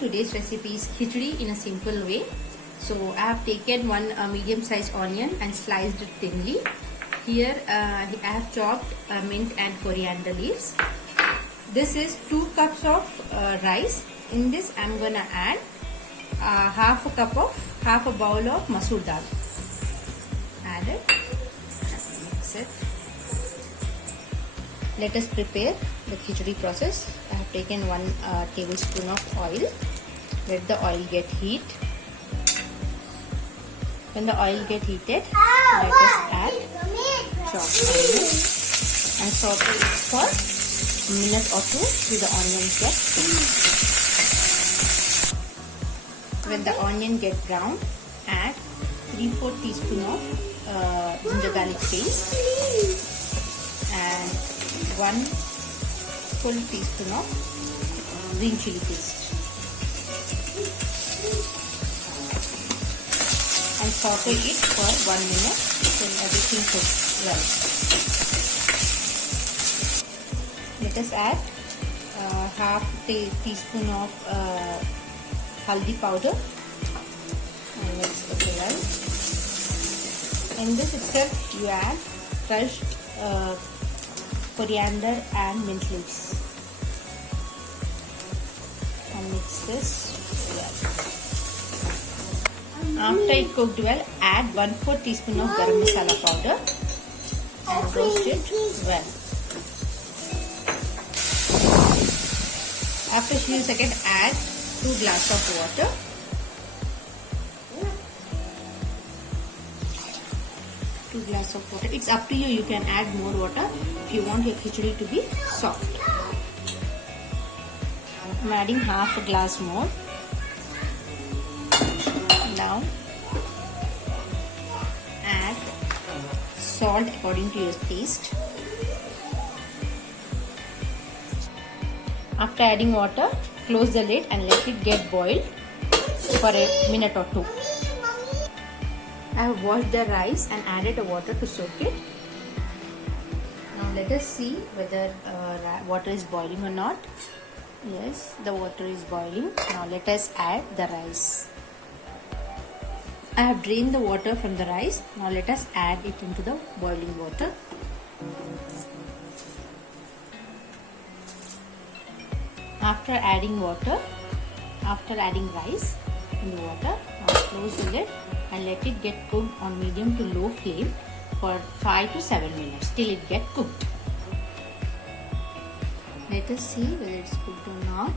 today's recipe is khichdi in a simple way. So I have taken one medium-sized onion and sliced it thinly. Here I have chopped mint and coriander leaves. This is 2 cups of rice. In this I am gonna add half a bowl of Mansoor dal. Add it and mix it. Let us prepare the khichdi process. I have taken 1 tablespoon of oil. Let the oil get heat. When the oil get heated, let us add chopped onion and saute it for a minute or 2 till the onion gets cooked. When the onion get brown, add 3/4 teaspoon of ginger garlic paste and 1 full teaspoon of green chilli paste. And saute it for 1 minute till everything cooks well. Let us add half teaspoon of haldi powder and mix it well. In this itself you add crushed coriander and mint leaves and mix this well. After it cooked well, add 1/4 teaspoon of garam masala powder and roast it well. After a few seconds, add 2 glasses of water. It's up to you. You can add more water if you want your khichdi to be soft. I'm adding half a glass more. Now add salt according to your taste. After adding water, close the lid and let it get boiled for a minute or 2. I have washed the rice and added the water to soak it. Now let us see whether water is boiling or not. Yes, the water is boiling. Now let us add the rice. I have drained the water from the rice. Now let us add it into the boiling water. After adding rice in the water, now close the lid and let it get cooked on medium to low flame for 5 to 7 minutes till it gets cooked. Let us see whether it's cooked or not.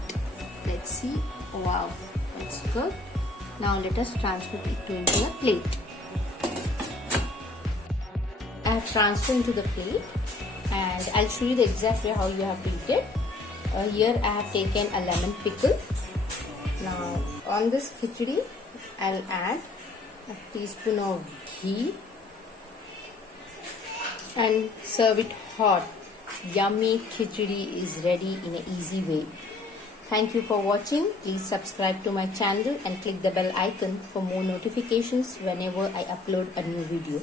Let's see. Wow, it's cooked. Now let us transfer it into a plate. I have transferred into the plate and I'll show you the exact way how you have to eat it. Here I have taken a lemon pickle. Now on this khichdi I'll add a teaspoon of ghee and serve it hot. Yummy khichdi is ready in an easy way. Thank you for watching. Please subscribe to my channel and click the bell icon for more notifications whenever I upload a new video.